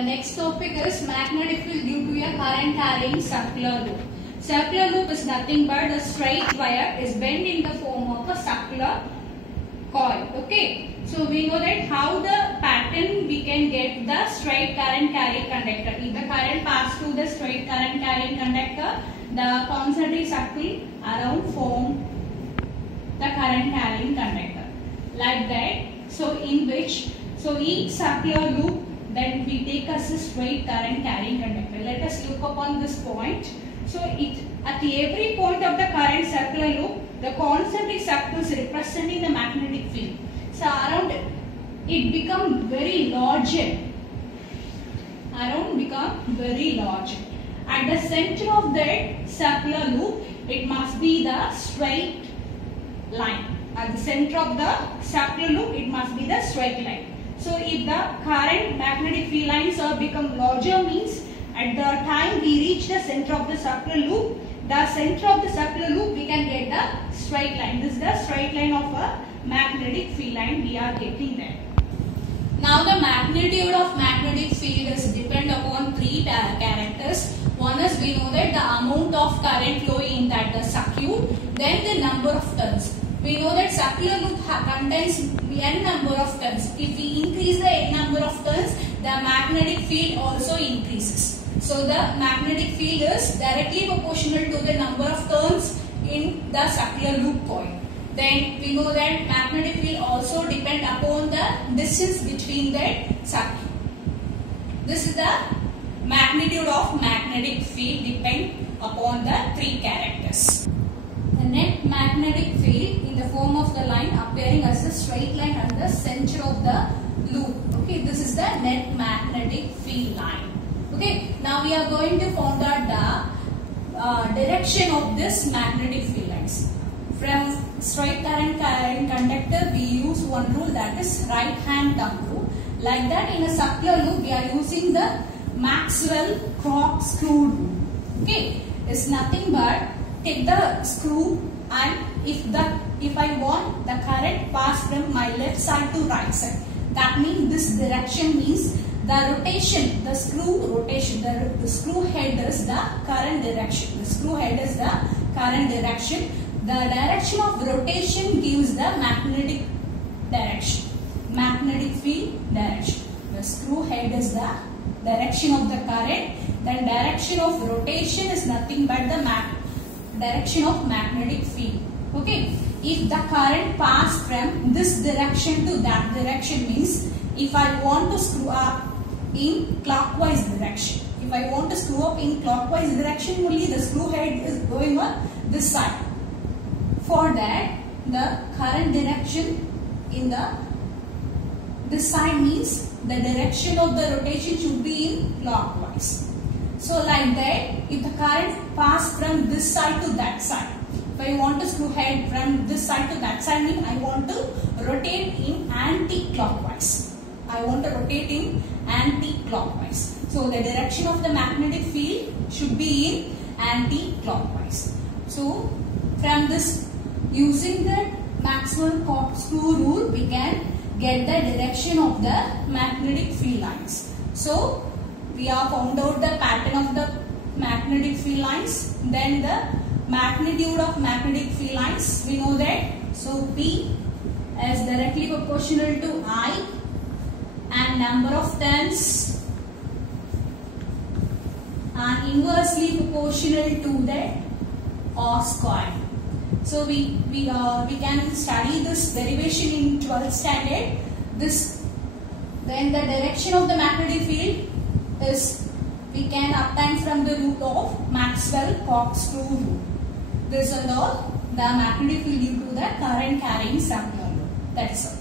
The next topic is magnetic field due to a current carrying circular loop. Circular loop is nothing but a straight wire is bent in the form of a circular coil. Okay. So we know that how the pattern we can get the straight current carrying conductor. If the current pass through the straight current carrying conductor, the concentric circle around form the current carrying conductor. Like that. So in which, each circular loop that we take as a straight current carrying conductor. Let us look upon this point. So at every point of the current circular loop, the concentric circles representing the magnetic field. So around it become very large. Around become very large. At the center of that circular loop, it must be the straight line. At the center of the circular loop, it must be the straight line. So if the current magnetic field lines are become larger, means at the time we reach the center of the circular loop, the center of the circular loop we can get the straight line. This is the straight line of a magnetic field line we are getting there. Now the magnitude of magnetic field is depend upon three characters. One is we know that the amount of current flowing in that the circuit, then the number of turns. We know that circular loop contains n number of turns. If we increase the n number of turns, the magnetic field also increases. So the magnetic field is directly proportional to the number of turns in the circular loop coil. Then we know that magnetic field also depend upon the distance between the circuit. This is the magnitude of magnetic field depend upon the three characters. The net magnetic field in the form of the line appearing as a straight line at the center of the loop. Okay, this is the net magnetic field line. Okay, now we are going to find out the direction of this magnetic field lines. From straight current carrying conductor, we use one rule, that is right hand thumb rule. Like that, in a circular loop, we are using the Maxwell corkscrew rule. Okay, it's nothing but take the screw, and if I want the current pass from my left side to right side, that means this direction means the rotation, the screw rotation, the screw head is the current direction. The screw head is the current direction. The direction of rotation gives the magnetic direction, magnetic field direction. The screw head is the direction of the current. Then direction of rotation is nothing but the direction of magnetic field. Okay, if the current pass from this direction to that direction, means if I want to screw up in clockwise direction, if I want to screw up in clockwise direction, only the screw head is going on this side. For that, the current direction in this side means the direction of the rotation should be in clockwise. So like that, if the current pass from this side to that side, if I want to screw head from this side to that side, means I want to rotate in anti-clockwise. I want to rotate in anti-clockwise. So the direction of the magnetic field should be in anti-clockwise. So from this, using the Maxwell corkscrew rule, we can get the direction of the magnetic field lines. So we have found out the pattern of the magnetic field lines. Then the magnitude of magnetic field lines, we know that. So P is directly proportional to I, and number of turns, and inversely proportional to the R square. So we can study this derivation in 12th standard. Then the direction of the magnetic field is we can obtain from the rule of Maxwell corkscrew rule. This and all the magnetic field due to the current carrying circular loop. That's all.